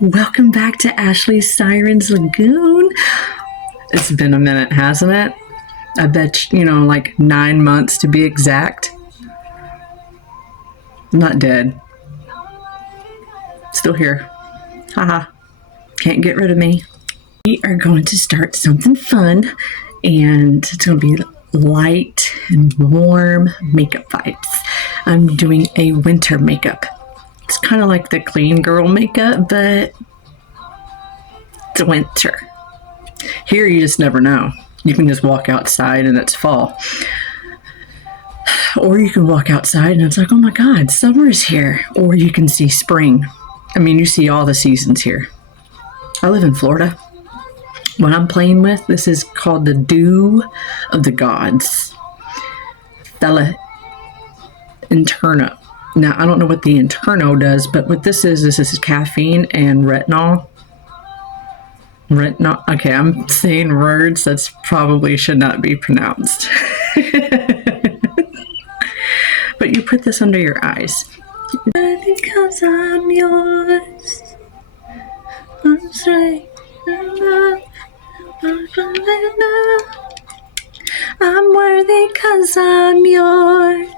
Welcome back to Ashley's Siren's Lagoon. It's been a minute, hasn't it? I bet, like 9 months to be exact. I'm not dead. Still here. Haha. Can't get rid of me. We are going to start something fun, and it's going to be light and warm makeup vibes. I'm doing a winter makeup. It's kind of like the clean girl makeup, but it's winter. Here you just never know. You can just walk outside and it's fall. Or you can walk outside and it's like, oh my God, summer's here. Or you can see spring. I mean, you see all the seasons here. I live in Florida. What I'm playing with, this is called the Dew of the Gods. Fella Interno. Now, I don't know what the Interno does, but what this is caffeine and retinol. Retinol. Okay, I'm saying words that probably should not be pronounced. But you put this under your eyes. Because I'm yours. I'm straight. I'm worthy because I'm yours.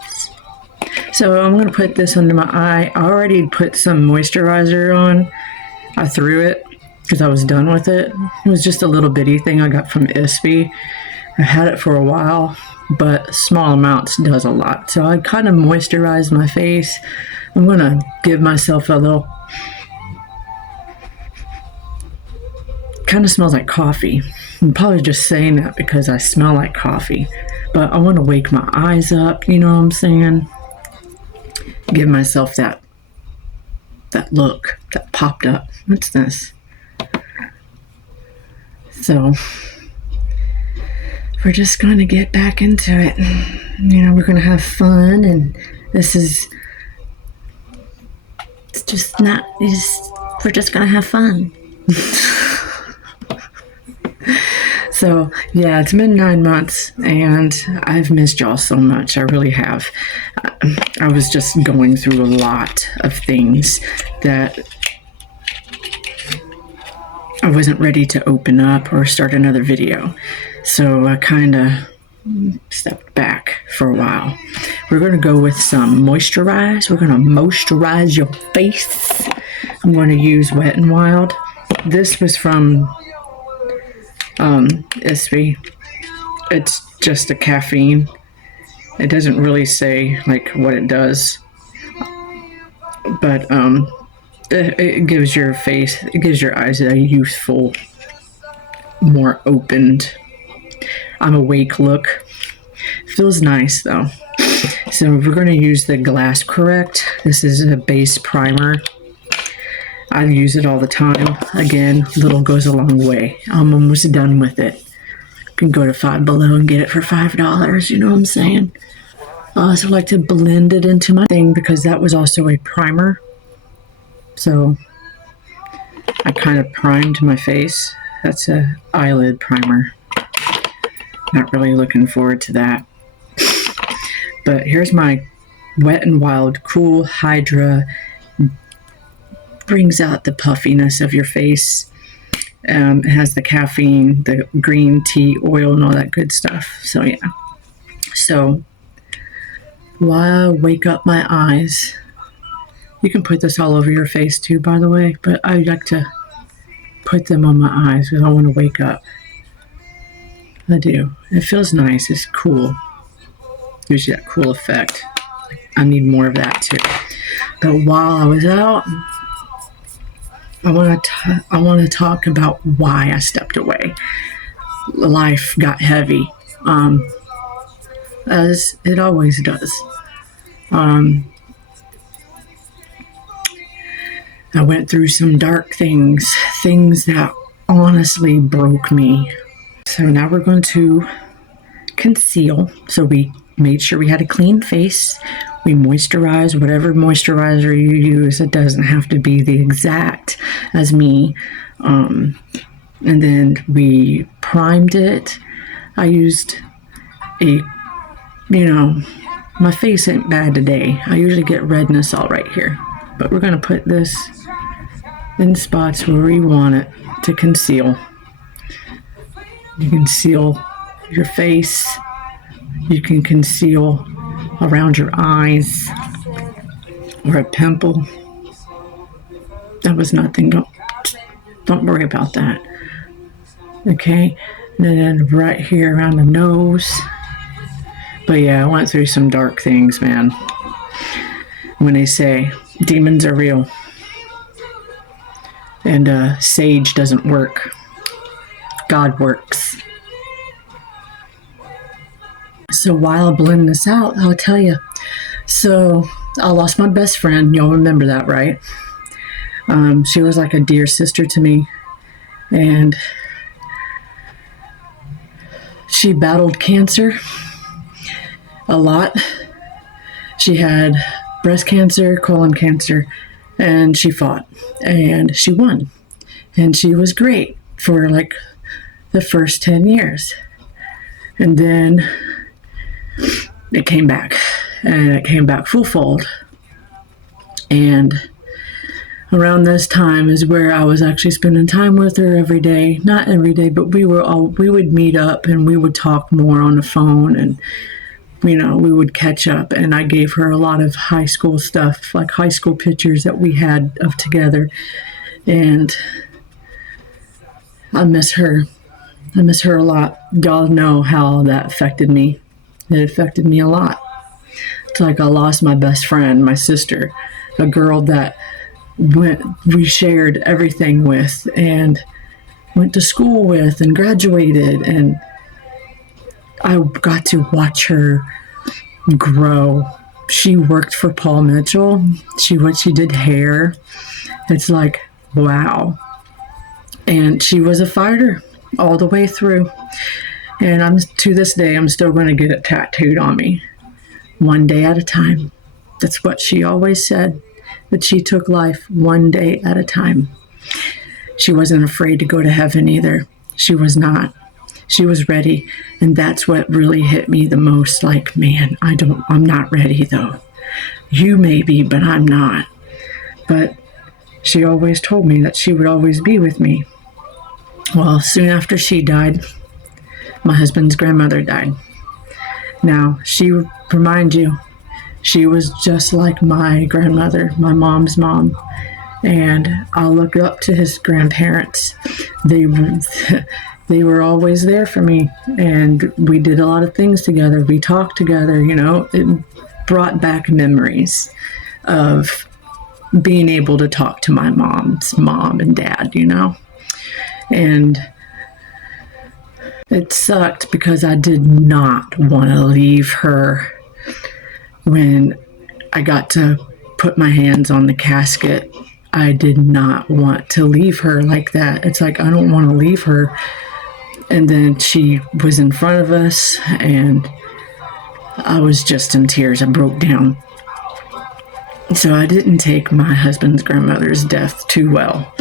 So I'm going to put this under my eye. I already put some moisturizer on. I threw it because I was done with it. It was just a little bitty thing I got from Ispy. I had it for a while, but small amounts does a lot. So I kind of moisturized my face. I'm going to give myself a little... Kind of smells like coffee. I'm probably just saying that because I smell like coffee. But I want to wake my eyes up, you know what I'm saying? Give myself that look that popped up. What's this? So we're just going to get back into it. We're going to have fun, and this is we're just going to have fun. So, yeah, it's been 9 months, and I've missed y'all so much. I really have. I was just going through a lot of things that I wasn't ready to open up or start another video. So I kind of stepped back for a while. We're going to go with some moisturize. We're going to moisturize your face. I'm going to use Wet n Wild. This was from... Ispy. It's just a caffeine. It doesn't really say like what it does, but it gives your face, it gives your eyes a youthful, more opened, I'm awake look. Feels nice though. So we're going to use the Glass Correct. This is a base primer. I use it all the time. Again, little goes a long way. I'm almost done with it. You can go to Five Below and get it for $5. You know what I'm saying? I also like to blend it into my thing because that was also a primer. So I kind of primed my face. That's a eyelid primer. Not really looking forward to that. But here's my Wet n Wild Cool Hydra. Brings out the puffiness of your face. It has the caffeine, the green tea oil, and all that good stuff. So yeah. So while I wake up my eyes, you can put this all over your face too, by the way. But I like to put them on my eyes because I want to wake up. I do. It feels nice. It's cool. Gives you that cool effect. I need more of that too. But while I was out, I want to talk about why I stepped away. Life got heavy, as it always does. I went through some dark things that honestly broke me. So now we're going to conceal. So we made sure we had a clean face. We moisturize whatever moisturizer you use. It doesn't have to be the exact as me. And then we primed it. I used my face ain't bad today. I usually get redness all right here. But we're going to put this in spots where you want it to conceal. You can conceal your face. You can conceal around your eyes or a pimple. That was nothing. Don't worry about that. Okay, and then right here around the nose. But yeah, I went through some dark things, man. When they say demons are real and sage doesn't work, God works. So while I blend this out, I'll tell you. So I lost my best friend. Y'all remember that, right? She was like a dear sister to me. And she battled cancer a lot. She had breast cancer, colon cancer, and she fought. And she won. And she was great for like the first 10 years. And then it came back. And it came back full-fold. And around this time is where I was actually spending time with her every day. Not every day, but we would meet up and we would talk more on the phone, and we would catch up. And I gave her a lot of high school stuff, like high school pictures that we had of together. And I miss her. I miss her a lot. Y'all know how that affected me. It affected me a lot. It's like I lost my best friend, my sister, a girl that we shared everything with and went to school with and graduated, and I got to watch her grow. She worked for Paul Mitchell. She did hair. It's like, wow. And she was a fighter all the way through. And to this day, I'm still going to get it tattooed on me. One day at a time. That's what she always said. But she took life one day at a time. She wasn't afraid to go to heaven either. She was not. She was ready. And that's what really hit me the most. Like, man, I'm not ready though. You may be, but I'm not. But she always told me that she would always be with me. Well, soon after she died, my husband's grandmother died. Now, remind you, she was just like my grandmother, my mom's mom. And I look up to his grandparents. They were always there for me. And we did a lot of things together. We talked together, It brought back memories of being able to talk to my mom's mom and dad, And it sucked because I did not want to leave her. When I got to put my hands on the casket, I did not want to leave her like that. It's like, I don't want to leave her. And then she was in front of us, and I was just in tears. I broke down. So I didn't take my husband's grandmother's death too well.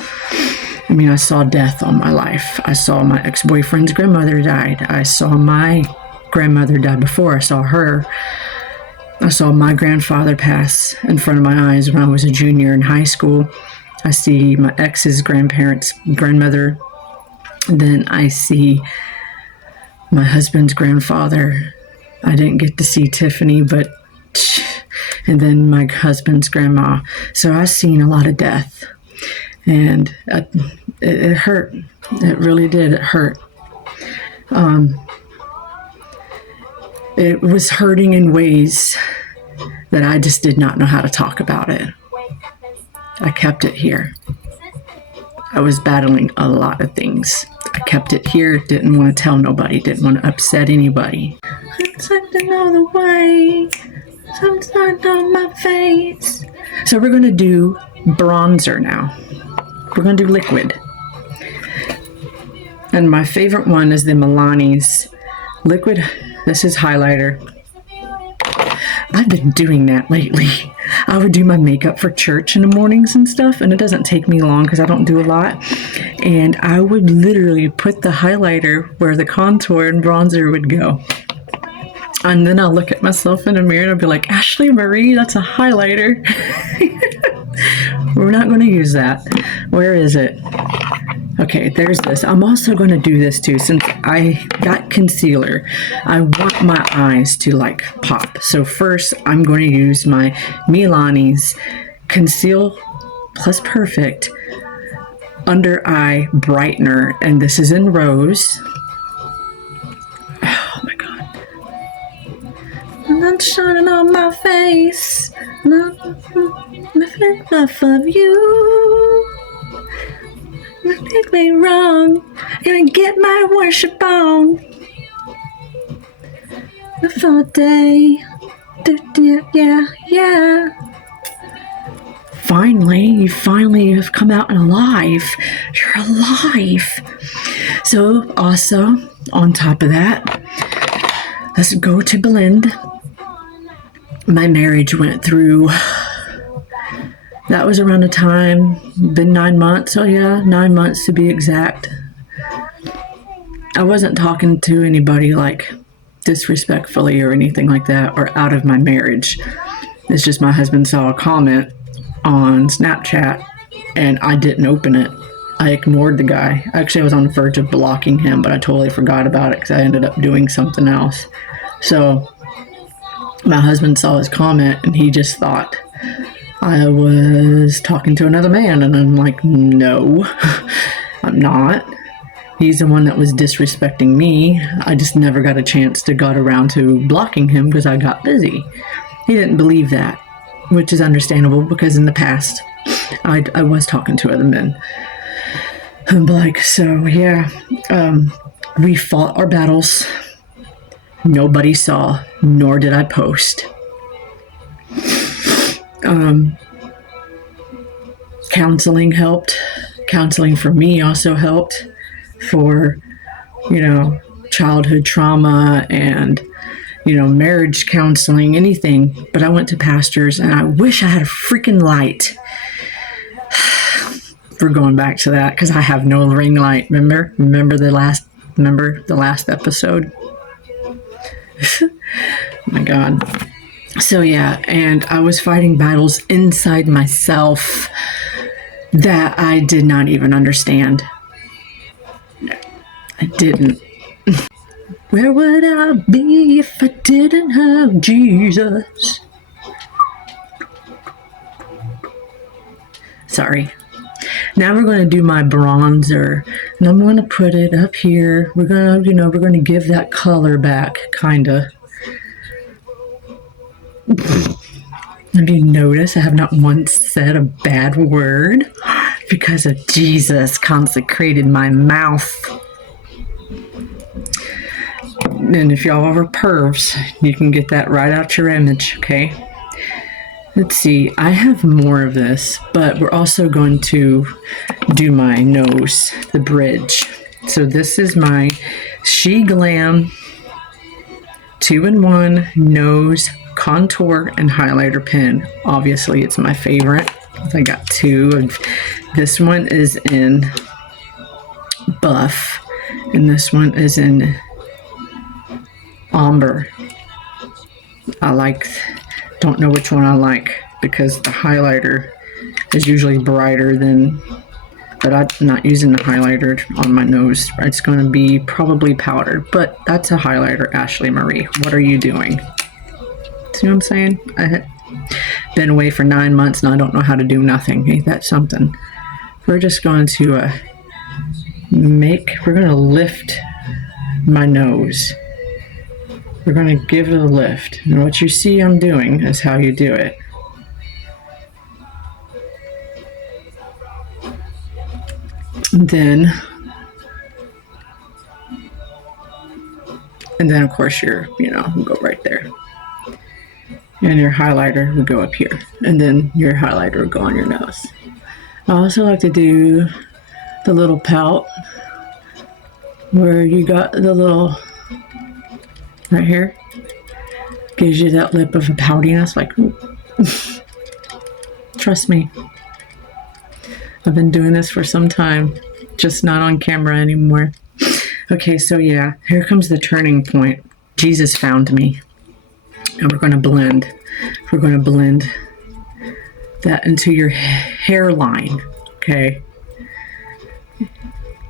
I mean, I saw death on my life. I saw my ex-boyfriend's grandmother died. I saw my grandmother die before I saw her. I saw my grandfather pass in front of my eyes when I was a junior in high school. I see my ex's grandmother. Then I see my husband's grandfather. I didn't get to see Tiffany, and then my husband's grandma. So I've seen a lot of death. And it hurt. It really did. It hurt. It was hurting in ways that I just did not know how to talk about it. I kept it here. I was battling a lot of things. I kept it here, didn't want to tell nobody, didn't want to upset anybody. I'm something all the way, something on my face. So we're going to do bronzer now. We're going to do liquid. And my favorite one is the Milani's liquid. This is highlighter. I've been doing that lately. I would do my makeup for church in the mornings and stuff, and it doesn't take me long because I don't do a lot. And I would literally put the highlighter where the contour and bronzer would go. And then I'll look at myself in the mirror and I'll be like, Ashley Marie, that's a highlighter. We're not going to use that. Where is it? Okay, there's this. I'm also going to do this too. Since I got concealer, I want my eyes to like pop. So first, I'm going to use my Milani's Conceal Plus Perfect Under Eye Brightener. And this is in Rose. Oh my God. And I'm shining on my face. Nothing enough of you. Make me wrong. Gonna get my worship on. The full day. Yeah. Finally, you finally have come out alive. You're alive. So also, on top of that, let's go to blend. My marriage went through, that was around the time, been 9 months. Oh yeah, 9 months to be exact. I wasn't talking to anybody like disrespectfully or anything like that, or out of my marriage. It's just my husband saw a comment on Snapchat and I didn't open it. I ignored the guy. Actually, I was on the verge of blocking him, but I totally forgot about it because I ended up doing something else. So my husband saw his comment and he just thought I was talking to another man, and I'm like, no, I'm not. He's the one that was disrespecting me. I just never got a chance to got around to blocking him because I got busy. He didn't believe that, which is understandable because in the past I was talking to other men. I'm like, so yeah, we fought our battles. Nobody saw, nor did I post. Counseling helped. Counseling for me also helped for, childhood trauma and, marriage counseling, anything. But I went to pastors and I wish I had a freaking light. We're going back to that because I have no ring light. Remember the last episode? Oh my God. So yeah, and I was fighting battles inside myself that I did not even understand. I didn't. Where would I be if I didn't have Jesus? Sorry. Now we're going to do my bronzer, and I'm going to put it up here. We're going to give that color back, kinda. Have you noticed I have not once said a bad word? Because of Jesus consecrated my mouth. And if y'all are pervs, you can get that right out your image, okay? Let's see, I have more of this, but we're also going to do my nose, the bridge. So this is my She Glam 2-in-1 nose contour and highlighter pen. Obviously, it's my favorite. I got two. This one is in Buff, and this one is in Umber. Don't know which one I like because the highlighter is usually brighter than, but I'm not using the highlighter on my nose. It's going to be probably powdered, but that's a highlighter, Ashley Marie. What are you doing? See what I'm saying? I had been away for 9 months and I don't know how to do nothing. Ain't that something? We're just going to we're going to lift my nose. We're going to give it a lift. And what you see I'm doing is how you do it. And then of course we'll go right there. And your highlighter will go up here. And then your highlighter will go on your nose. I also like to do the little pout where you got the little right here. Gives you that lip of a poutiness, like, trust me. I've been doing this for some time, just not on camera anymore. Okay, so yeah, here comes the turning point. Jesus found me. And we're going to blend. We're going to blend that into your hairline, okay?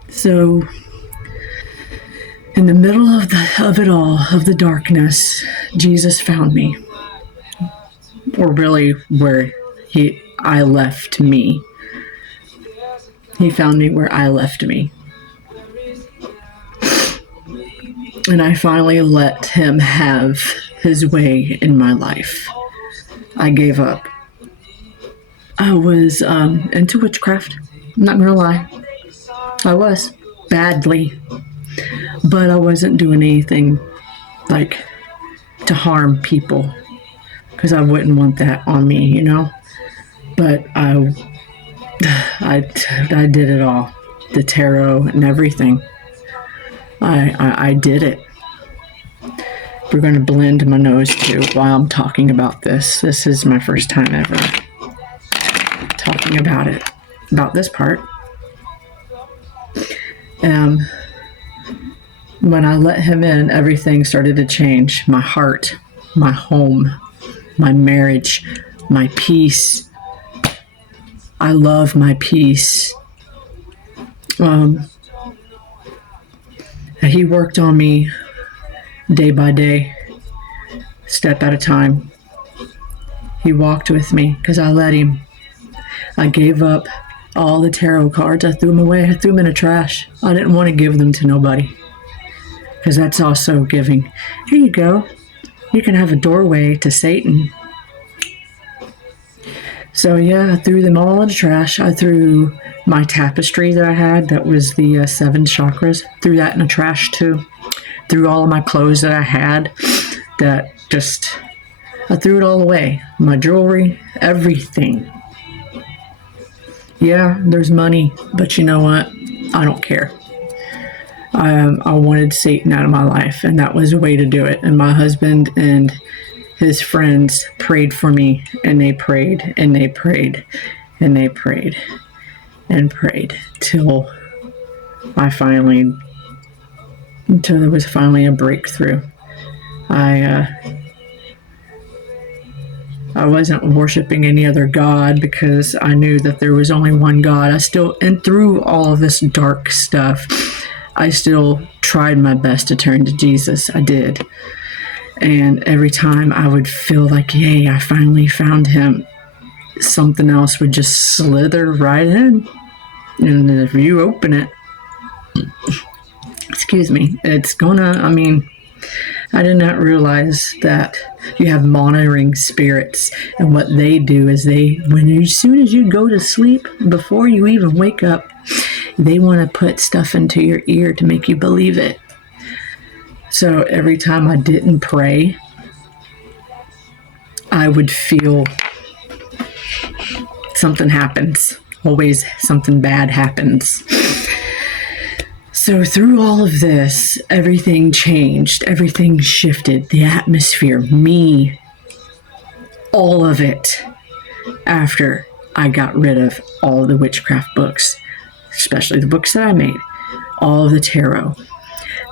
So, in the middle of it all, of the darkness, Jesus found me. Or really, where I left me. He found me where I left me. And I finally let him have his way in my life. I gave up. I was into witchcraft. I'm not gonna lie. I was. Badly. But I wasn't doing anything like to harm people. Because I wouldn't want that on me, you know? But I did it all. The tarot and everything. I did it. We're going to blend my nose too while I'm talking about this. This is my first time ever talking about it, about this part. When I let him in, everything started to change. My heart, my home, my marriage, my peace. I love my peace. He worked on me day by day, step at a time. He walked with me because I let him. I gave up all the tarot cards. I threw them away. I threw them in the trash. I didn't want to give them to nobody because that's also giving. Here you go. You can have a doorway to Satan. So yeah, I threw them all in the trash. I threw my tapestry that I had, that was the 7 chakras, threw that in the trash too. Threw all of my clothes that I had, that just, I threw it all away. My jewelry, everything. Yeah, there's money, but you know what? I don't care. I wanted Satan out of my life, and that was a way to do it. And my husband and his friends prayed for me, and they prayed, and they prayed, and they prayed, and prayed, till there was finally a breakthrough. I wasn't worshiping any other God because I knew that there was only one God. And through all of this dark stuff, I still tried my best to turn to Jesus. I did. And every time I would feel like, yay, I finally found him, something else would just slither right in. And if you open it, excuse me, it's gonna, I did not realize that you have monitoring spirits, and what they do is as soon as you go to sleep, before you even wake up, they want to put stuff into your ear to make you believe it. So every time I didn't pray, I would feel something happens. Always something bad happens. So through all of this, everything changed, everything shifted, the atmosphere, me, all of it, after I got rid of all the witchcraft books, especially the books that I made, all of the tarot.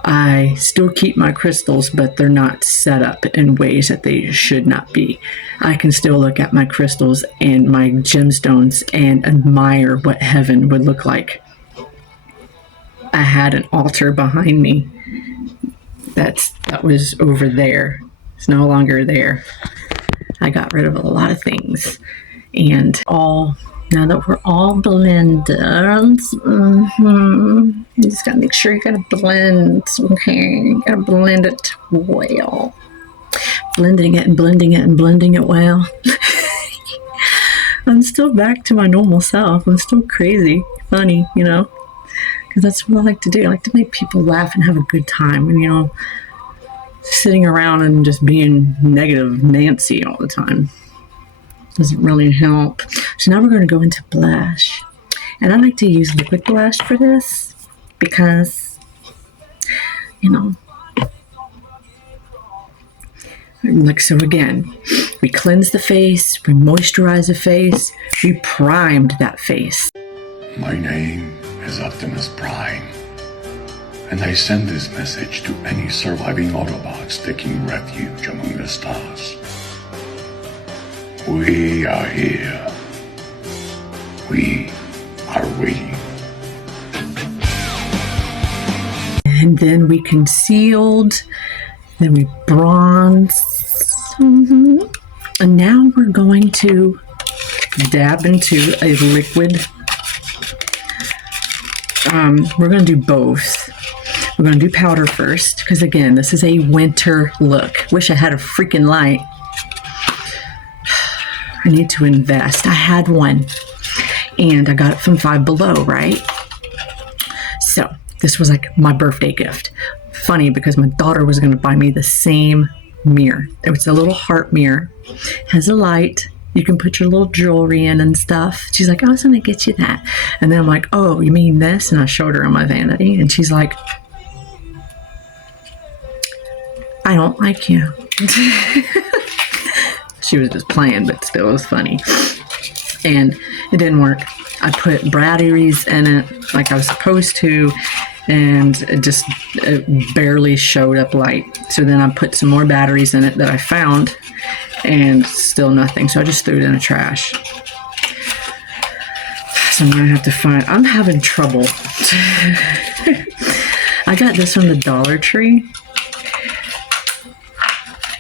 I still keep my crystals, but they're not set up in ways that they should not be. I can still look at my crystals and my gemstones and admire what heaven would look like. I had an altar behind me that was over there. It's no longer there. I got rid of a lot of things. And now that we're all blended, you just gotta make sure you gotta blend, okay? You gotta blend it well. Blending it and blending it and blending it well. I'm still back to my normal self. I'm still crazy, funny, because that's what I like to do. I like to make people laugh and have a good time. And, sitting around and just being negative Nancy all the time doesn't really help. So now we're going to go into blush. And I like to use liquid blush for this because, so again, we cleanse the face, we moisturize the face, we primed that face. My name is Optimus Prime, and I send this message to any surviving Autobots taking refuge among the stars. We are here We are waiting. And then we concealed, then we bronzed. And now we're going to dab into a liquid. We're going to do both. We're going to do powder first, because again, this is a winter look. Wish I had a freaking light. I need to invest. I had one, and I got it from Five Below, right? So this was like my birthday gift. Funny, because my daughter was going to buy me the same mirror. It was a little heart mirror. Has a light. You can put your little jewelry in and stuff. She's like, I was going to get you that. And then I'm like, oh, you mean this? And I showed her on my vanity, and she's like, I don't like you. She was just playing, but still it was funny. And it didn't work. I put batteries in it like I was supposed to, and it barely showed up light. So then I put some more batteries in it that I found, and still nothing. So I just threw it in the trash. So I'm gonna have to find, I'm having trouble. I got this from the Dollar Tree,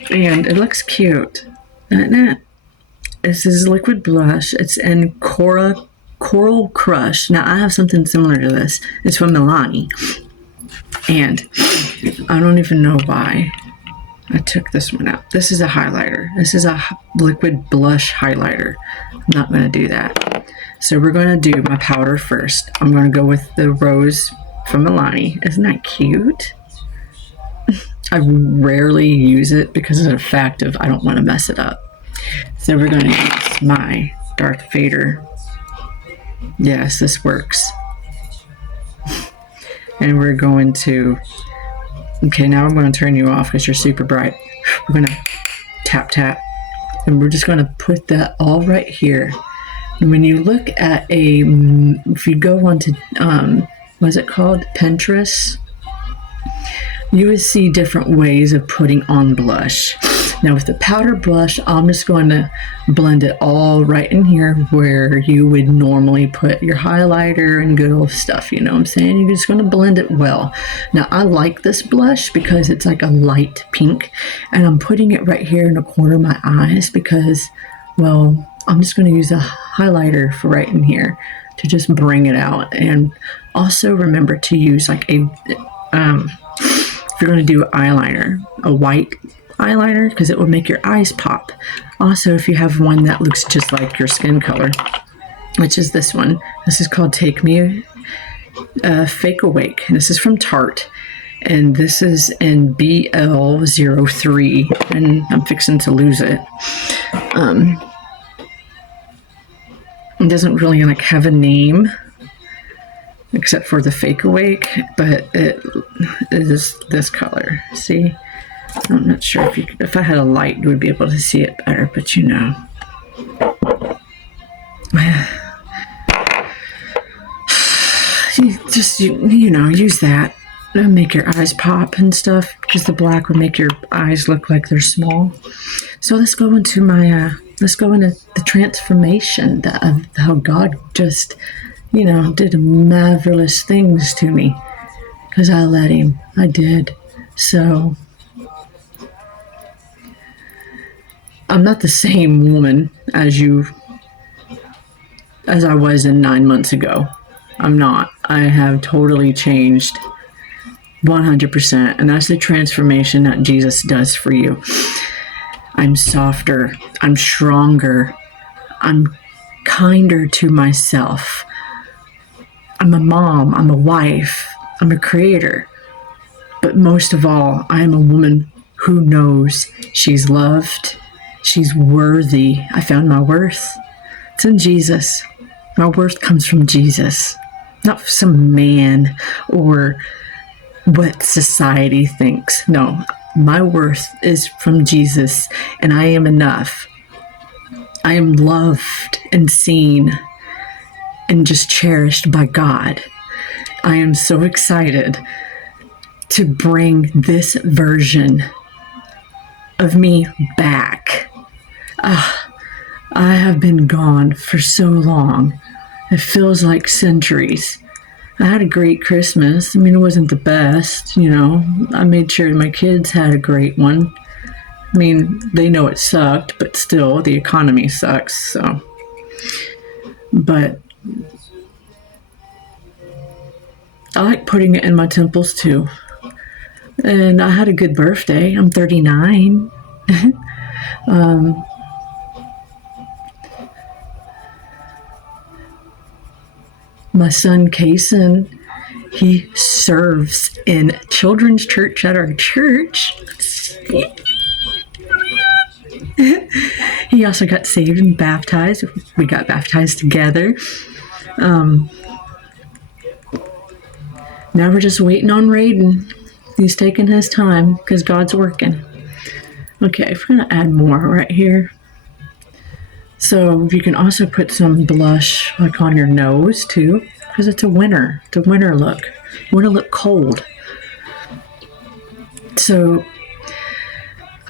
and it looks cute. This is liquid blush. It's in Coral Crush. Now I have something similar to this. It's from Milani, and I don't even know why I took this one out. This is a highlighter. This is a liquid blush highlighter. I'm not going to do that. So we're going to do my powder first. I'm going to go with the Rose from Milani. Isn't that cute? I rarely use it because of the fact of I don't want to mess it up. So we're going to use my Darth Vader. Yes, this works. And we're going to, okay, now I'm going to turn you off because you're super bright. We're going to tap, tap. And we're just going to put that all right here. And when you look at if you go onto, what's it called? Pinterest, you would see different ways of putting on blush. Now with the powder blush, I'm just going to blend it all right in here where you would normally put your highlighter and good old stuff, you know what I'm saying? You're just going to blend it well. Now I like this blush because it's like a light pink, and I'm putting it right here in the corner of my eyes because, well, I'm just going to use a highlighter for right in here to just bring it out. And also remember to use like if you're going to do eyeliner, a white eyeliner, because it will make your eyes pop. Also, if you have one that looks just like your skin color, which is this one. This is called Take Me Fake Awake. And this is from Tarte. And this is in BL03. And I'm fixing to lose it. It doesn't really like have a name except for the Fake Awake, but it is this color. See? I'm not sure if I had a light, you would be able to see it better, but you know. You know, use that. It'll make your eyes pop and stuff, because the black will make your eyes look like they're small. So let's go into the transformation of how God just, you know, did marvelous things to me. Because I let him. I did. So I'm not the same woman as I was 9 months ago. I'm not. I have totally changed 100%. And that's the transformation that Jesus does for you. I'm softer. I'm stronger. I'm kinder to myself. I'm a mom. I'm a wife. I'm a creator. But most of all, I am a woman who knows she's loved. She's worthy. I found my worth. It's in Jesus. My worth comes from Jesus, not some man or what society thinks. No, my worth is from Jesus, and I am enough. I am loved and seen and just cherished by God. I am so excited to bring this version of me back. I have been gone for so long, It feels like centuries. I had a great Christmas. I mean, it wasn't the best, you know. I made sure my kids had a great one. I mean, they know it sucked, but still, the economy sucks, so. But I like putting it in my temples too. And I had a good birthday. I'm 39. My son, Kason, he serves in children's church at our church. He also got saved and baptized. We got baptized together. Now we're just waiting on Raiden. He's taking his time because God's working. Okay, we're going to add more right here. So you can also put some blush like on your nose too, because it's a winter. It's a winter look. You want to look cold. So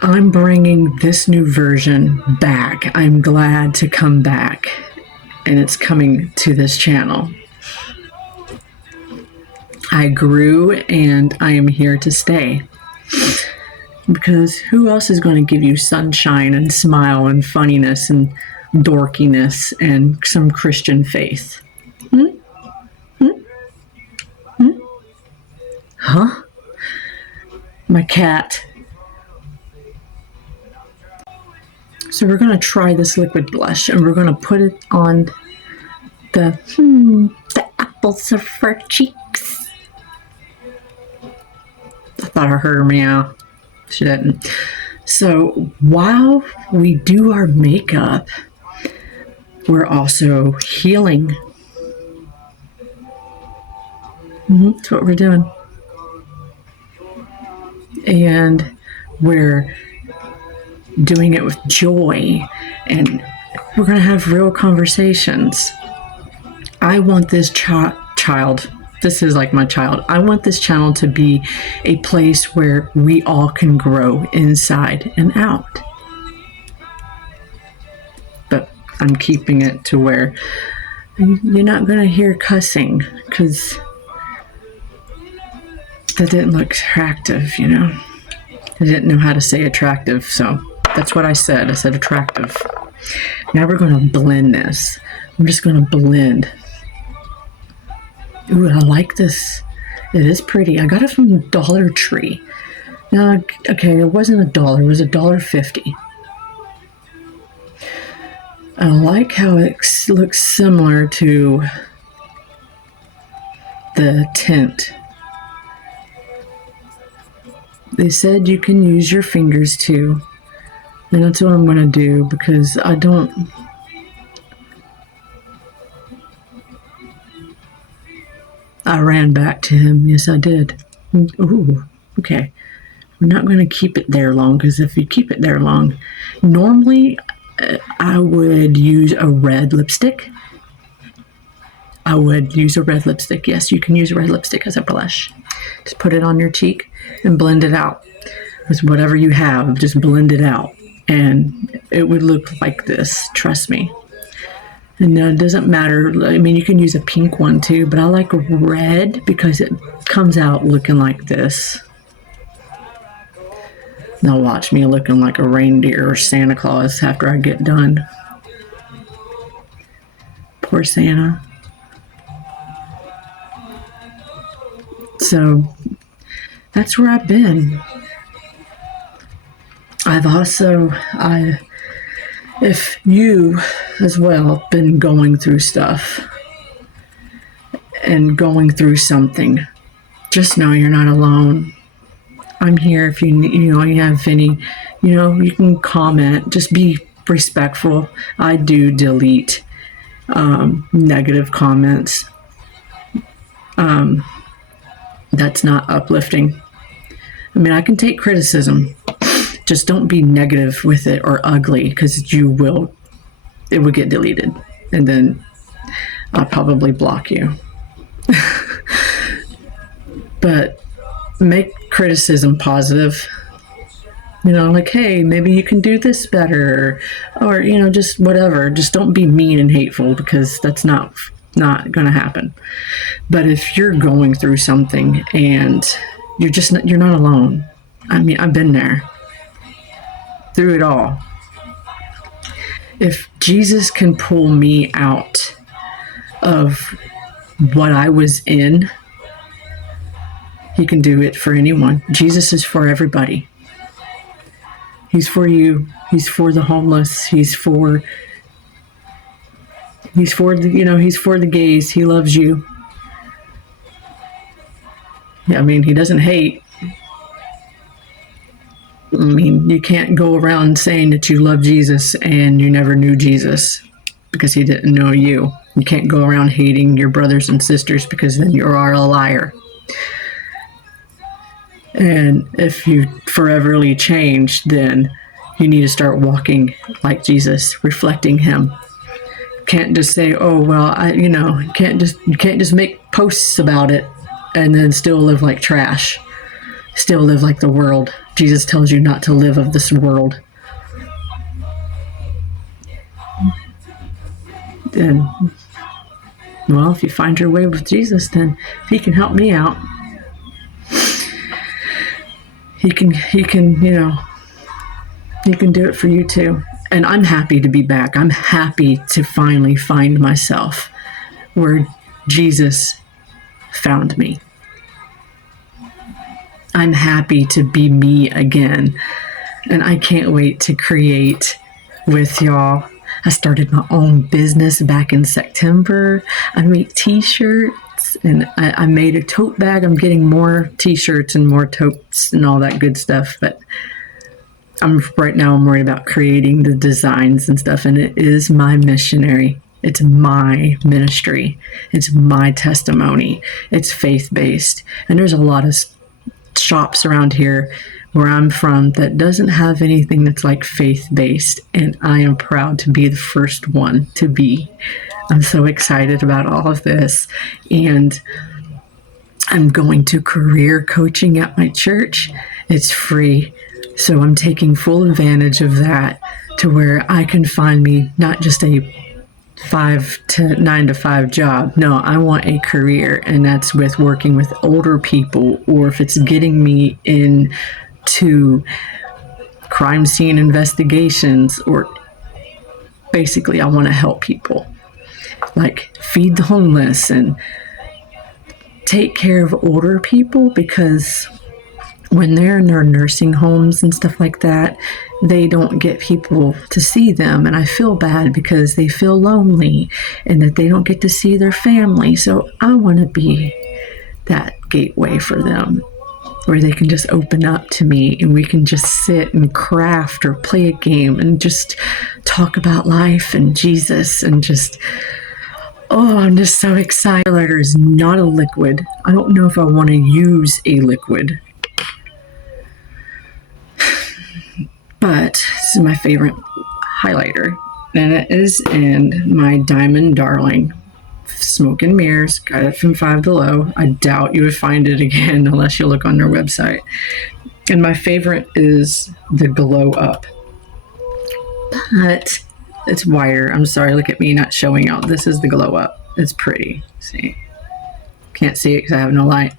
I'm bringing this new version back. I'm glad to come back, and it's coming to this channel. I grew and I am here to stay. Because who else is going to give you sunshine and smile and funniness and dorkiness and some Christian faith? Huh? My cat. So we're going to try this liquid blush and we're going to put it on the apples of her cheeks. I thought I heard her meow. She didn't. So while we do our makeup, we're also healing. That's what we're doing. And we're doing it with joy, and we're going to have real conversations. I want this child, this is like my child, I want this channel to be a place where we all can grow inside and out. But I'm keeping it to where you're not going to hear cussing, because that didn't look attractive, you know. I didn't know how to say attractive, so that's what I said. I said attractive. Now we're going to blend this. I'm just going to blend. Ooh, I like this. It is pretty. I got it from Dollar Tree. Now, okay, it wasn't $1. It was $1.50. I like how it looks similar to the tint. They said you can use your fingers too. And that's what I'm going to do, because I ran back to him. Yes, I did. Ooh, okay. We're not going to keep it there long, because if you keep it there long, normally I would use a red lipstick. Yes, you can use a red lipstick as a blush. Just put it on your cheek and blend it out with whatever you have. Just blend it out, and it would look like this. Trust me. And it doesn't matter. I mean, you can use a pink one too, but I like red because it comes out looking like this. Now watch me looking like a reindeer or Santa Claus after I get done. Poor Santa. So that's where I've been. If you as well have been going through stuff and going through something, just know you're not alone. I'm here if you have any, you can comment. Just be respectful. I do delete negative comments. That's not uplifting. I mean, I can take criticism. Just don't be negative with it or ugly, because it will get deleted. And then I'll probably block you. But make criticism positive. Like, hey, maybe you can do this better. Or, just whatever. Just don't be mean and hateful, because that's not Not going to happen. But if you're going through something and you're not alone. I mean, I've been there through it all. If Jesus can pull me out of what I was in, he can do it for anyone. Jesus is for everybody. He's for you. He's for the homeless. He's for he's for the gays. He loves you. I mean, he doesn't hate. I mean, you can't go around saying that you love Jesus and you never knew Jesus because he didn't know you. You can't go around hating your brothers and sisters because then you are a liar. And if you foreverly change, then you need to start walking like Jesus, reflecting him. Can't just say, "Oh well, you can't just make posts about it and then still live like trash, still live like the world." Jesus tells you not to live of this world. And well, if you find your way with Jesus, then if he can help me out, he can do it for you too. And I'm happy to be back. I'm happy to finally find myself where Jesus found me. I'm happy to be me again. And I can't wait to create with y'all. I started my own business back in September. I make t-shirts and I made a tote bag. I'm getting more t-shirts and more totes and all that good stuff. But right now I'm worried about creating the designs and stuff. And it is my missionary. It's my ministry. It's my testimony. It's faith-based. And there's a lot of shops around here where I'm from that doesn't have anything that's like faith-based, and I am proud to be the first one to be. I'm so excited about all of this, and I'm going to career coaching at my church. It's free, so I'm taking full advantage of that to where I can find me not just a 9 to 5 job. No, I want a career, and that's with working with older people, or if it's getting me into crime scene investigations, or basically I want to help people, like feed the homeless and take care of older people, because when they're in their nursing homes and stuff like that, they don't get people to see them. And I feel bad because they feel lonely and that they don't get to see their family. So I want to be that gateway for them where they can just open up to me and we can just sit and craft or play a game and just talk about life and Jesus and just, oh, I'm just so excited. Highlighter is not a liquid. I don't know if I want to use a liquid. But this is my favorite highlighter, and it is in my Diamond Darling Smoke and Mirrors. Got it from Five Below. I doubt you would find it again unless you look on their website. And my favorite is the Glow Up, but it's wider. I'm sorry, look at me not showing out. This is the Glow Up. It's pretty. See, can't see it because I have no light.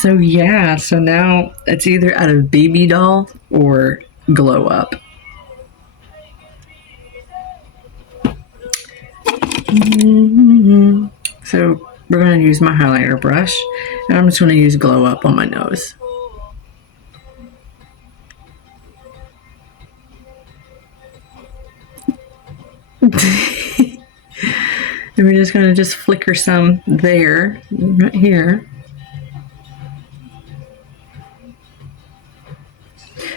So yeah, so now it's either out of Baby Doll or Glow Up. So we're going to use my highlighter brush, and I'm just going to use Glow Up on my nose. And we're just going to flicker some there, right here.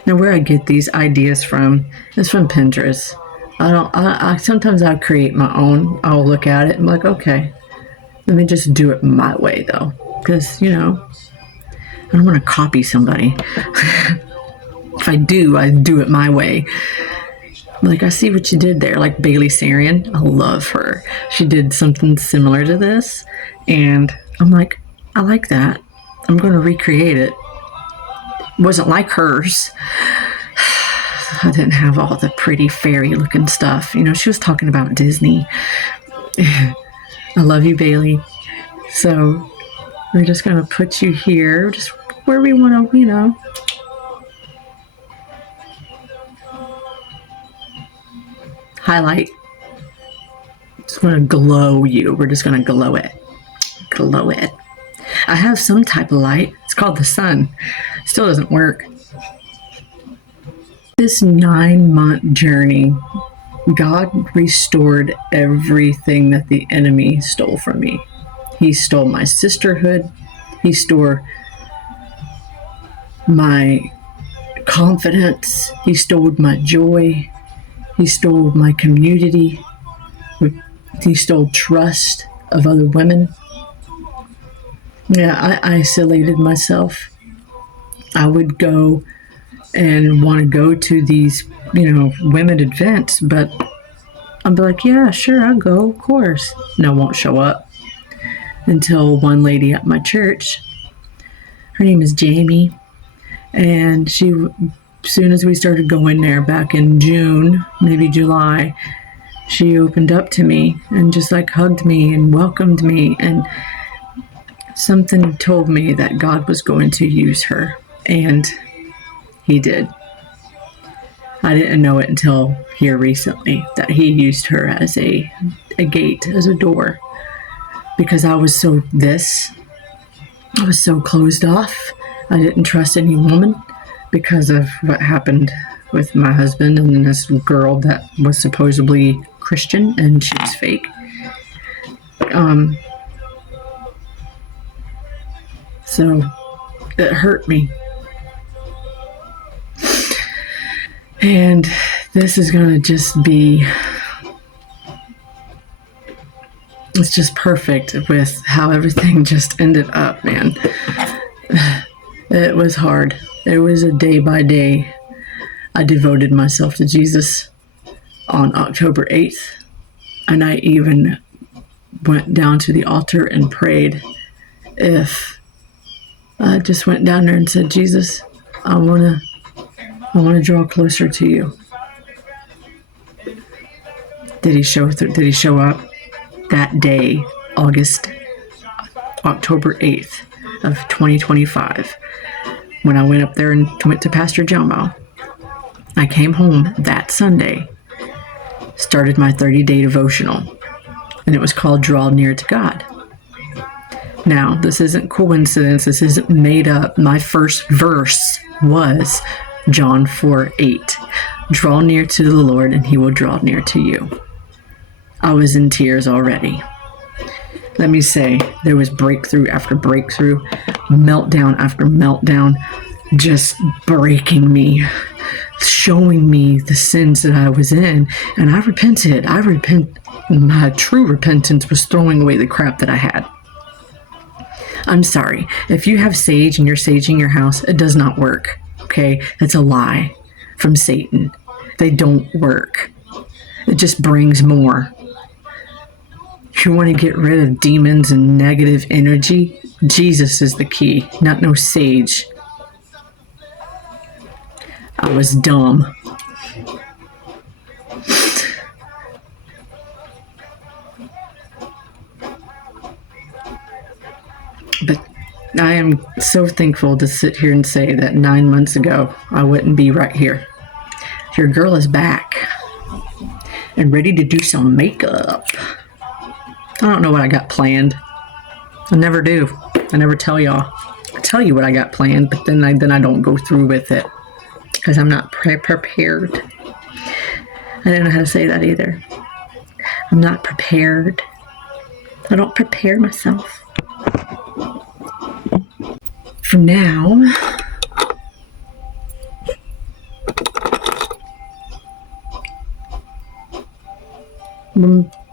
Now, where I get these ideas from is from Pinterest. Sometimes I'll create my own. I'll look at it and be like, okay, let me just do it my way though. Because, I don't want to copy somebody. If I do it my way. Like, I see what you did there. Like Bailey Sarian, I love her. She did something similar to this. And I'm like, I like that. I'm going to recreate it. Wasn't like hers. I didn't have all the pretty fairy looking stuff. You know, she was talking about Disney. I love you, Bailey. So we're just going to put you here, just where we want to, you know. Highlight. Just going to glow you. We're just going to glow it. Glow it. I have some type of light. It's called the sun. Still doesn't work. This 9-month journey, God restored everything that the enemy stole from me. He stole my sisterhood. He stole my confidence. He stole my joy. He stole my community. He stole trust of other women. Yeah, I isolated myself. I would go and want to go to these, you know, women events, but I'd be like, yeah, sure, I'll go, of course. No, won't show up until one lady at my church, her name is Jamie, and she, as soon as we started going there back in June, maybe July, she opened up to me and just like hugged me and welcomed me, and something told me that God was going to use her, and he did. I didn't know it until here recently that he used her as a gate, as a door, because I was so closed off. I didn't trust any woman because of what happened with my husband and this girl that was supposedly Christian and she was fake. So it hurt me. And this is going to just be, it's just perfect with how everything just ended up, man. It was hard. It was a day by day. I devoted myself to Jesus on October 8th. And I even went down to the altar and prayed. If I just went down there and said, Jesus, I want to draw closer to you. Did he show up that day, October 8th of 2025, when I went up there and went to Pastor Jomo? I came home that Sunday, started my 30-day devotional, and it was called Draw Near to God. Now, this isn't coincidence. This isn't made up. My first verse was John 4:8. Draw near to the Lord and he will draw near to you. I was in tears already. Let me say, there was breakthrough after breakthrough, meltdown after meltdown, just breaking me, showing me the sins that I was in. And I repented. My true repentance was throwing away the crap that I had. I'm sorry. If you have sage and you're saging your house, it does not work. Okay? That's a lie from Satan. They don't work. It just brings more. If you want to get rid of demons and negative energy, Jesus is the key, not no sage. I was dumb. But I am so thankful to sit here and say that 9 months ago, I wouldn't be right here. Your girl is back and ready to do some makeup. I don't know what I got planned. I never do. I never tell y'all. I tell you what I got planned, but then I don't go through with it because I'm not prepared. I didn't know how to say that either. I'm not prepared. I don't prepare myself. For now,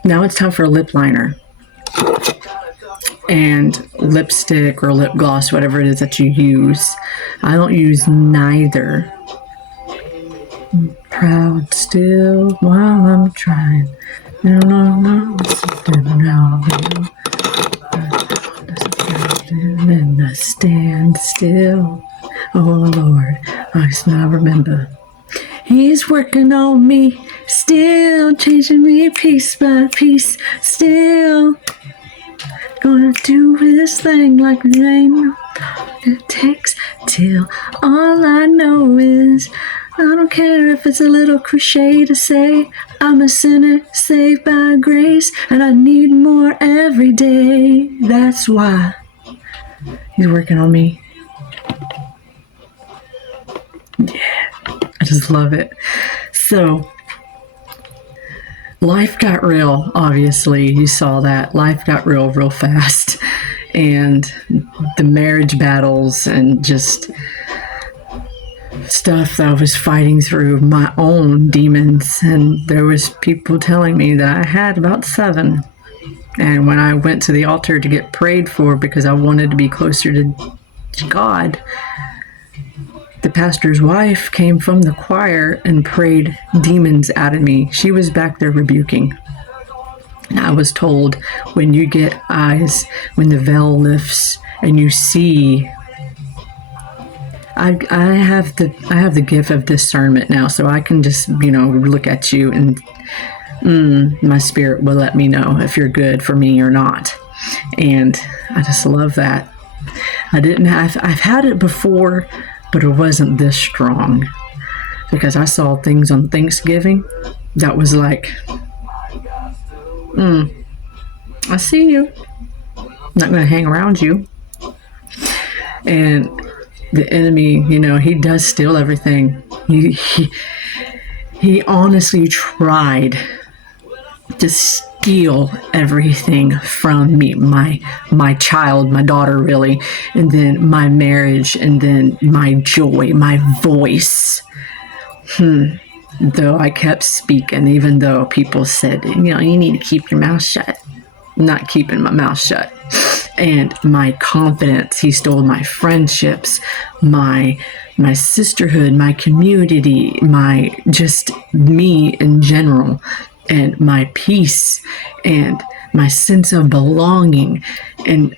now it's time for a lip liner and lipstick or lip gloss, whatever it is that you use. I don't use neither. I'm proud still while I'm trying. You know, something around. And I stand still. Oh Lord, I remember He's working on me, still changing me piece by piece, still gonna do his thing like it ain't it takes till all I know is I don't care if it's a little cliche to say I'm a sinner saved by grace and I need more every day. That's why he's working on me. Yeah, I just love it. So life got real, obviously. You saw that. Life got real fast. And the marriage battles and just stuff that I was fighting through, my own demons. And there was people telling me that I had about 7. And when I went to the altar to get prayed for because I wanted to be closer to God, the pastor's wife came from the choir and prayed demons out of me. She was back there rebuking. And I was told, when you get eyes, when the veil lifts and you see, I have the gift of discernment now, so I can just, look at you and my spirit will let me know if you're good for me or not. And I just love that. I've had it before, but it wasn't this strong, because I saw things on Thanksgiving that was like, I see you. I'm not going to hang around you. And the enemy, he does steal everything. He honestly tried to steal everything from me, my child, my daughter, really, and then my marriage, and then my joy, my voice. Though I kept speaking, even though people said, you need to keep your mouth shut. I'm not keeping my mouth shut. And my confidence, he stole my friendships, my sisterhood, my community, my just me in general, and my peace and my sense of belonging. And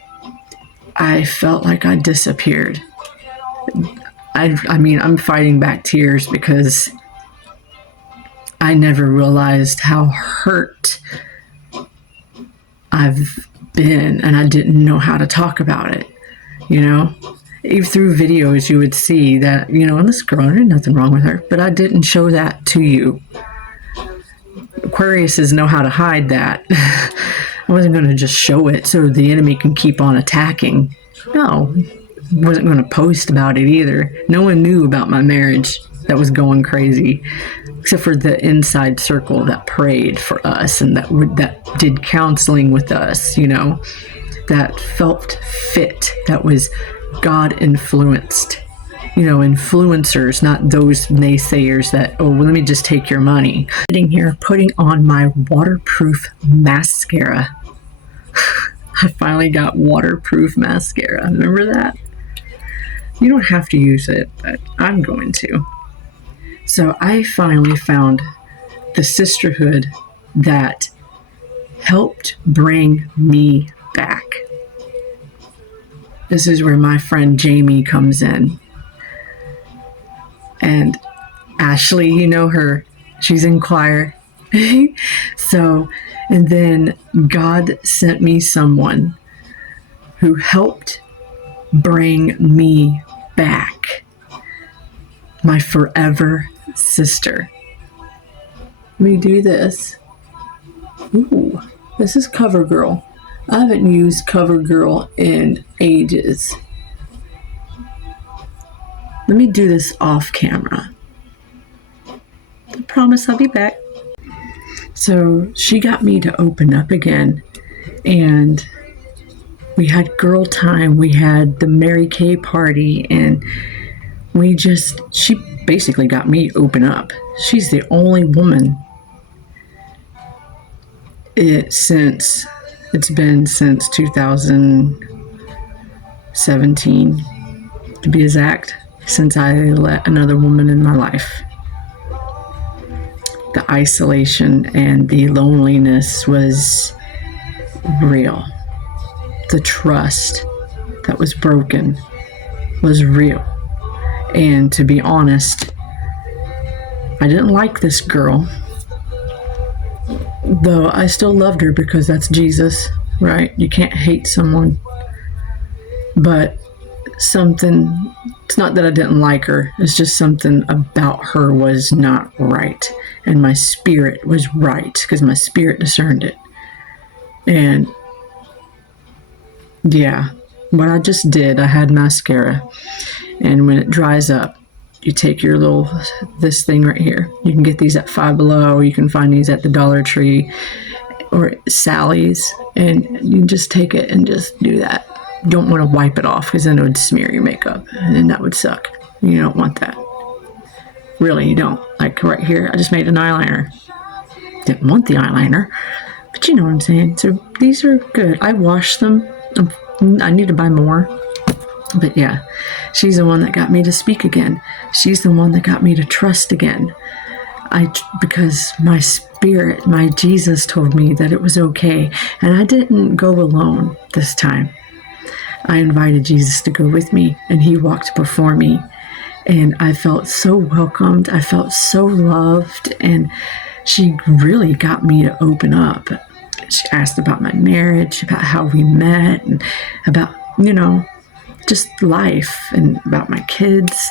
I felt like I disappeared. I'm fighting back tears because I never realized how hurt I've been, and I didn't know how to talk about it. Even through videos, you would see that, and this girl, there's nothing wrong with her, but I didn't show that to you. Aquariuses know how to hide that. I wasn't going to just show it so the enemy can keep on attacking. No, I wasn't going to post about it either. No one knew about my marriage that was going crazy, except for the inside circle that prayed for us and that did counseling with us, that felt fit, that was God influenced, influencers, not those naysayers that, let me just take your money. Sitting here putting on my waterproof mascara. I finally got waterproof mascara. Remember that? You don't have to use it, but I'm going to. So I finally found the sisterhood that helped bring me back. This is where my friend Jamie comes in. And Ashley, you know her. She's in choir. So, and then God sent me someone who helped bring me back. My forever sister. Let me do this. Ooh, this is CoverGirl. I haven't used CoverGirl in ages. Let me do this off camera. I promise I'll be back. So she got me to open up again, and we had girl time. We had the Mary Kay party, and she basically got me open up. She's the only woman it's been since 2017, to be exact, since I let another woman in my life. The isolation and the loneliness was real. The trust that was broken was real. And to be honest, I didn't like this girl, though I still loved her because that's Jesus, right? You can't hate someone. But something, it's not that I didn't like her, it's just something about her was not right. And my spirit was right because my spirit discerned it. And yeah, what I just did, I had mascara. And when it dries up, you take your this thing right here. You can get these at Five Below. You can find these at the Dollar Tree or Sally's. And you just take it and just do that. You don't want to wipe it off because then it would smear your makeup. And then that would suck. You don't want that. Really, you don't. Like right here, I just made an eyeliner. Didn't want the eyeliner. But you know what I'm saying. So these are good. I washed them. I need to buy more. But yeah, she's the one that got me to speak again. She's the one that got me to trust again. Because my spirit, my Jesus told me that it was okay. And I didn't go alone this time. I invited Jesus to go with me, and he walked before me. And I felt so welcomed. I felt so loved. And she really got me to open up. She asked about my marriage, about how we met, and about, just life and about my kids.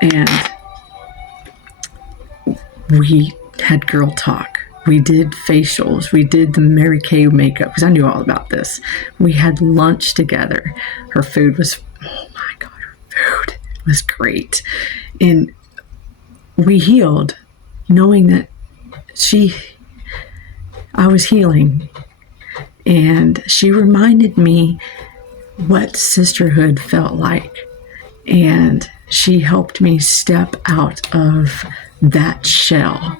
And we had girl talk. We did facials. We did the Mary Kay makeup because I knew all about this. We had lunch together. Her food was, oh my God, her food was great. And we healed knowing that I was healing. And she reminded me what sisterhood felt like. And she helped me step out of that shell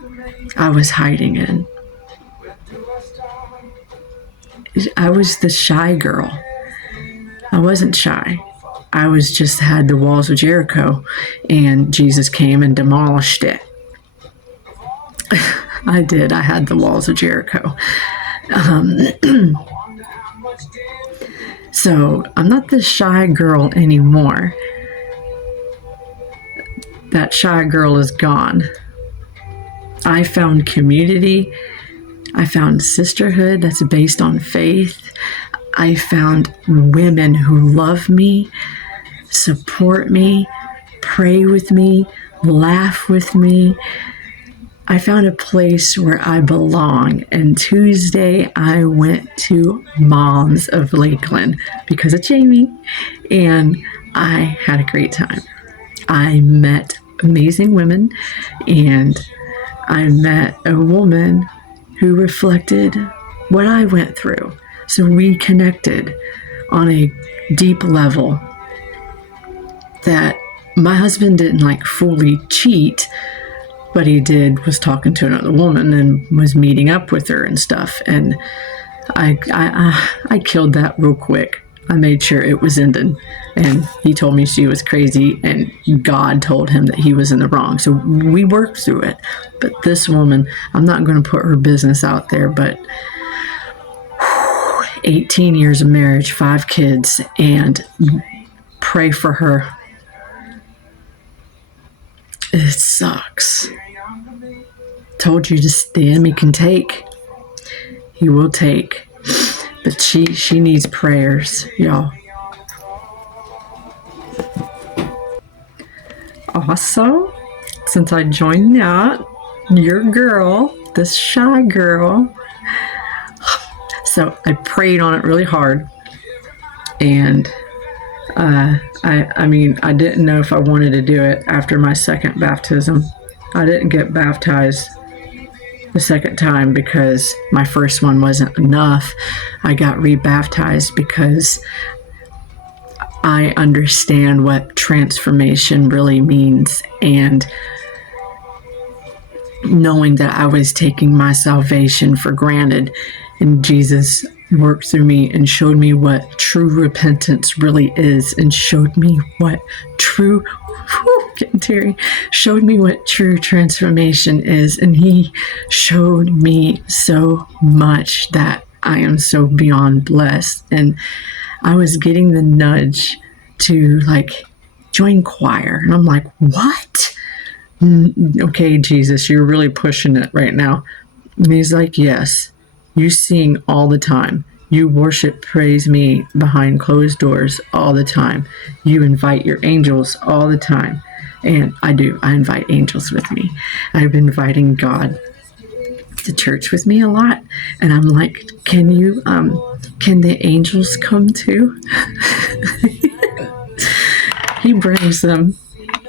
I was hiding in. I was the shy girl. I wasn't shy. I was just had the walls of Jericho, and Jesus came and demolished it. I did. I had the walls of Jericho. So I'm not the shy girl anymore. That shy girl is gone. I found community. I found sisterhood that's based on faith. I found women who love me, support me, pray with me, laugh with me. I found a place where I belong. And Tuesday, I went to Moms of Lakeland because of Jamie, and I had a great time. I met amazing women, and I met a woman who reflected what I went through. So we connected on a deep level that my husband didn't fully cheat, but he was talking to another woman and was meeting up with her and stuff. And I killed that real quick. I made sure it was ended. And he told me she was crazy, and God told him that he was in the wrong. So we worked through it. But this woman, I'm not going to put her business out there, but 18 years of marriage, 5 kids, and pray for her. It sucks. Told you just the enemy can take. He will take. But she needs prayers, y'all. Also, since I joined that, your girl, this shy girl, so I prayed on it really hard. And I didn't know if I wanted to do it after my second baptism. I didn't get baptized the second time because my first one wasn't enough. I got rebaptized because I understand what transformation really means, and knowing that I was taking my salvation for granted, and Jesus worked through me and showed me what true repentance really is, and showed me what true getting teary, showed me what true transformation is. And he showed me so much that I am so beyond blessed. And I was getting the nudge to join choir, and I'm like, what? Okay, Jesus, you're really pushing it right now. And he's like, yes, you sing all the time. You worship, praise me behind closed doors all the time. You invite your angels all the time. And I do. I invite angels with me. I've been inviting God to church with me a lot. And I'm like, can the angels come too? He brings them.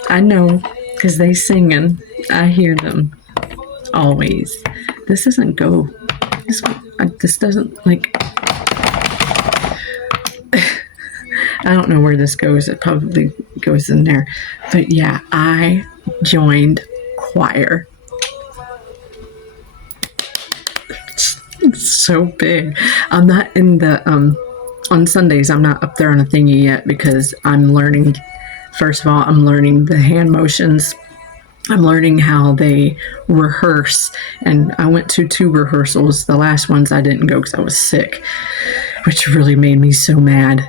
I know, because they singing. I hear them always. This doesn't go. This doesn't like. I don't know where this goes. It probably goes in there. But yeah, I joined choir. It's so big. I'm not in the on Sundays. I'm not up there on a thingy yet because I'm learning. First of all, I'm learning the hand motions. I'm learning how they rehearse, and I went to 2 rehearsals. The last ones I didn't go because I was sick, which really made me so mad.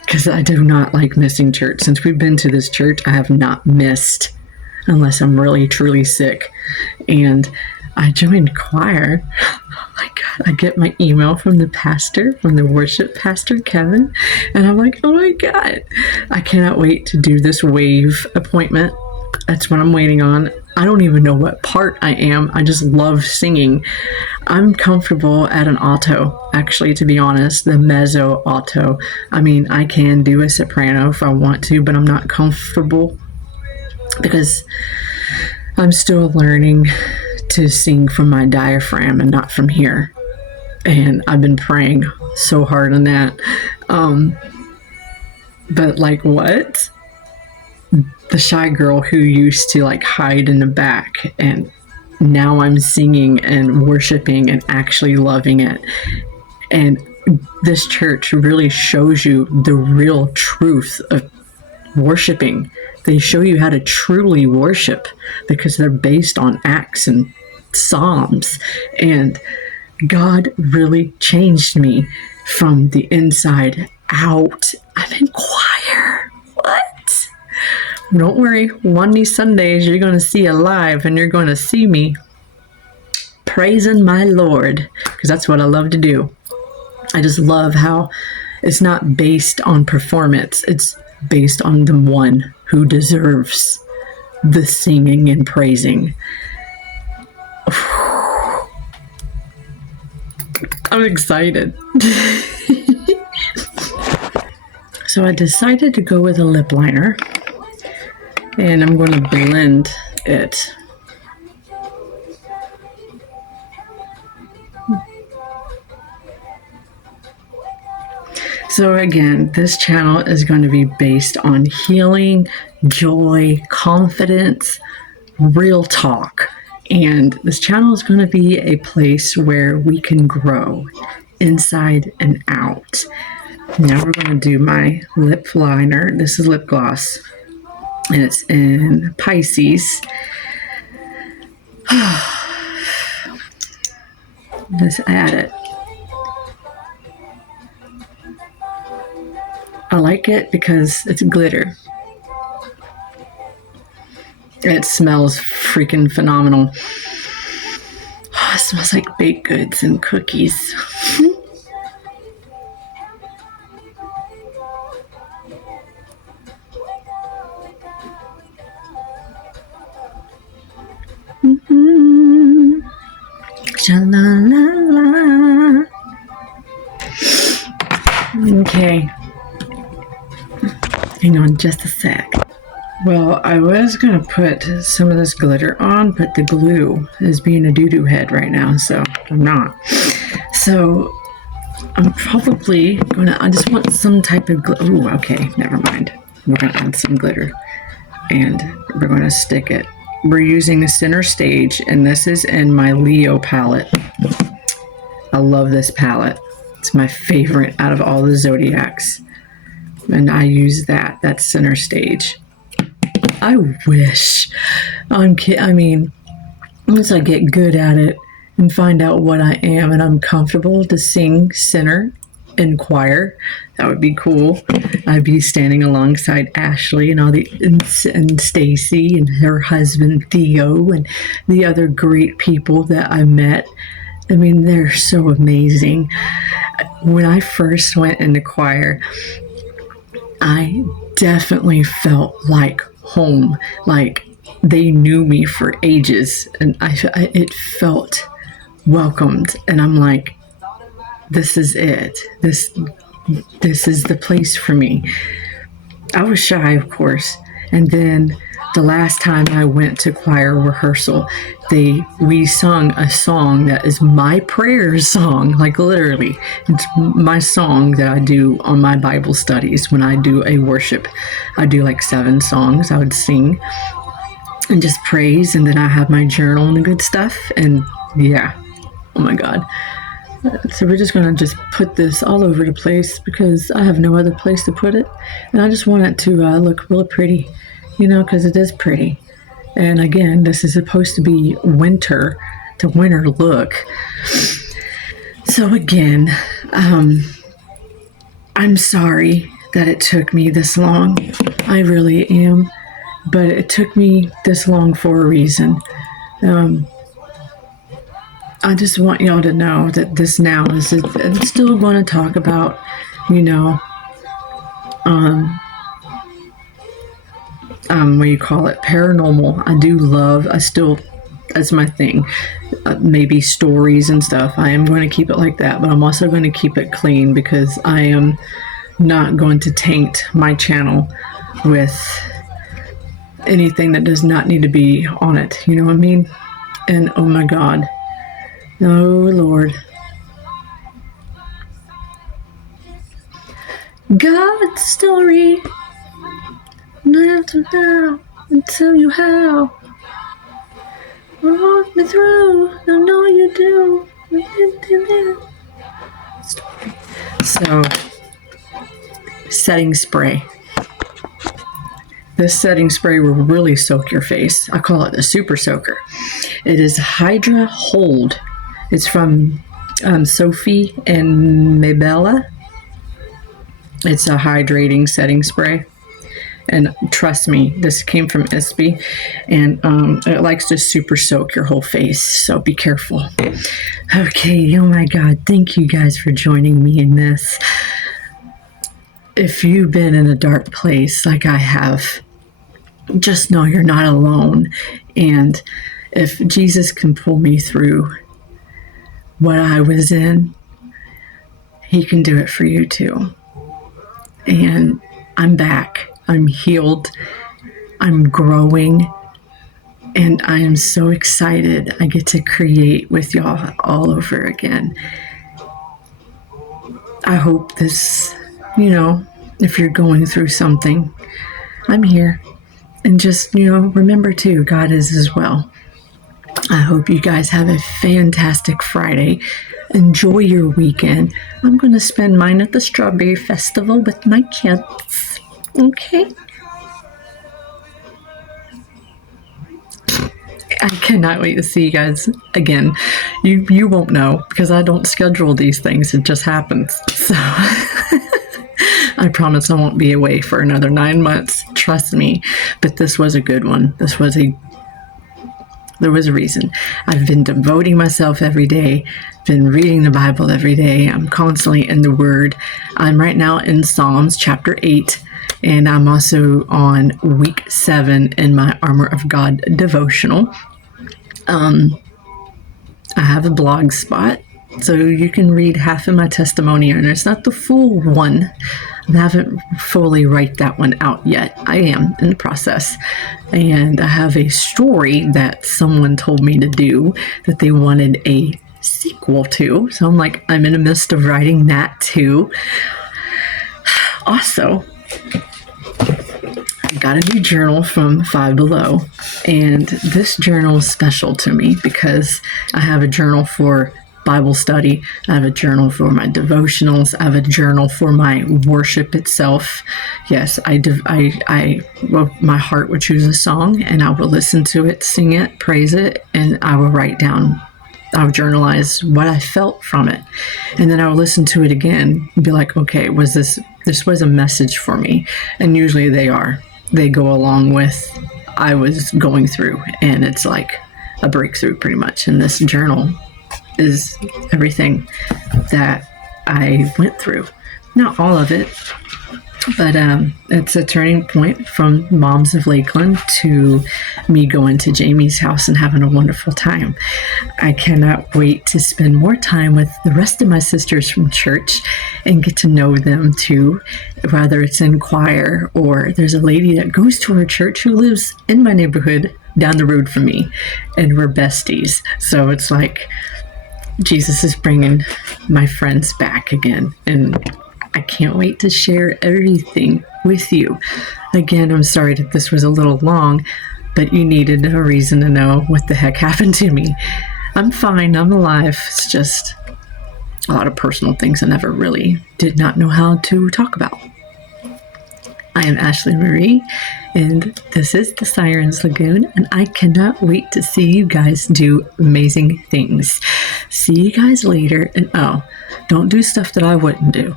Because I do not like missing church. Since we've been to this church, I have not missed unless I'm really truly sick. And I joined choir. Oh my God, I get my email from the pastor, from the worship pastor, Kevin. And I'm like, oh my God, I cannot wait to do this wave appointment. That's what I'm waiting on. I don't even know what part I am. I just love singing. I'm comfortable at an alto, actually, to be honest, the mezzo alto. I mean, I can do a soprano if I want to, but I'm not comfortable because I'm still learning to sing from my diaphragm and not from here. And I've been praying so hard on that. But like what? The shy girl who used to like hide in the back, and now I'm singing and worshiping and actually loving it. And this church really shows you the real truth of worshiping. They show you how to truly worship because they're based on Acts and Psalms. And God really changed me from the inside out. I'm in choir. What? Don't worry, one of these Sundays you're going to see it live and you're going to see me praising my Lord, because that's what I love to do. I just love how it's not based on performance. It's based on the one who deserves the singing and praising. I'm excited. So I decided to go with a lip liner. And I'm going to blend it. So again, this channel is going to be based on healing, joy, confidence, real talk. And this channel is going to be a place where we can grow inside and out. Now we're going to do my lip liner. This is lip gloss. And it's in Pisces. Let's add it. I like it because it's glitter. It smells freaking phenomenal. Oh, it smells like baked goods and cookies. Sha-la-la-la. Okay. Hang on just a sec. Well, I was going to put some of this glitter on, but the glue is being a doo-doo head right now, so I'm not. So I'm probably going to, I just want some type of glitter. Ooh, okay, never mind. We're going to add some glitter, and we're going to stick it. We're using the center stage, and this is in my Leo palette. I love this palette. It's my favorite out of all the zodiacs. And I use that. That's center stage. I wish. I mean, once I get good at it and find out what I am and I'm comfortable to sing center in choir. That would be cool. I'd be standing alongside Ashley and and Stacy and her husband Theo and the other great people that I met. I mean, they're so amazing. When I first went into choir, I definitely felt like home. Like they knew me for ages, and it felt welcomed. And I'm like, this is it. This is the place for me. I was shy, of course, and then the last time I went to choir rehearsal, we sung a song that is my prayer song, like literally. It's my song that I do on my Bible studies when I do a worship. I do like 7 songs I would sing and just praise, and then I have my journal and the good stuff, and yeah, oh my God. So we're just going to just put this all over the place because I have no other place to put it, and I just want it to look real pretty, because it is pretty. And again, this is supposed to be winter look. So again, I'm sorry that it took me this long. I really am. But it took me this long for a reason. I just want y'all to know that this now is I'm still going to talk about, what do you call it, paranormal. I still, that's my thing. Maybe stories and stuff. I am going to keep it like that, but I'm also going to keep it clean because I am not going to taint my channel with anything that does not need to be on it. You know what I mean? And oh my God. Oh Lord. God's story. Now to now and tell you how. Walk me through. I know you do. So, setting spray. This setting spray will really soak your face. I call it the super soaker. It is Hydera-Hold. It's from Sophia and Mabelle. It's a hydrating setting spray. And trust me, this came from SB, and it likes to super soak your whole face, so be careful. Okay, oh my God, thank you guys for joining me in this. If you've been in a dark place like I have, just know you're not alone. And if Jesus can pull me through what I was in, he can do it for you too. And I'm back. I'm healed. I'm growing. And I am so excited. I get to create with y'all all over again. I hope this, if you're going through something, I'm here. And just, remember too, God is as well. I hope you guys have a fantastic Friday. Enjoy your weekend. I'm going to spend mine at the Strawberry Festival with my kids. Okay? I cannot wait to see you guys again. You won't know because I don't schedule these things. It just happens. So I promise I won't be away for another 9 months. Trust me. But this was a good one. There was a reason. I've been devoting myself every day, been reading the Bible every day. I'm constantly in the Word. I'm right now in Psalms chapter 8, and I'm also on week 7 in my Armor of God devotional. I have a blog spot, so you can read half of my testimony, and it's not the full one. I haven't fully write that one out yet. I am in the process. And I have a story that someone told me to do that they wanted a sequel to. So I'm in the midst of writing that too. Also, I got a new journal from Five Below. And this journal is special to me because I have a journal for Bible study. I have a journal for my devotionals. I have a journal for my worship itself. Yes, my heart would choose a song and I will listen to it, sing it, praise it, and I will write down I'll journalize what I felt from it. And then I'll listen to it again and be like, okay, this was a message for me. And usually they are. They go along with I was going through, and it's like a breakthrough pretty much. And this journal is everything that I went through. Not all of it, but it's a turning point from Moms of Lakeland to me going to Jamie's house and having a wonderful time. I cannot wait to spend more time with the rest of my sisters from church and get to know them too, whether it's in choir or there's a lady that goes to our church who lives in my neighborhood down the road from me, and we're besties. So it's like Jesus is bringing my friends back again, and I can't wait to share everything with you. Again, I'm sorry that this was a little long, but you needed a reason to know what the heck happened to me. I'm fine. I'm alive. It's just a lot of personal things I never really did not know how to talk about. I am Ashley Marie, and this is the Sirens Lagoon, and I cannot wait to see you guys do amazing things. See you guys later, and don't do stuff that I wouldn't do,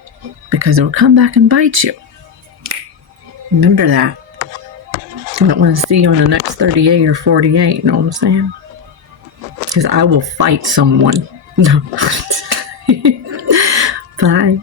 because it will come back and bite you. Remember that. I don't want to see you on the next 38 or 48, you know what I'm saying? Because I will fight someone. No. Bye.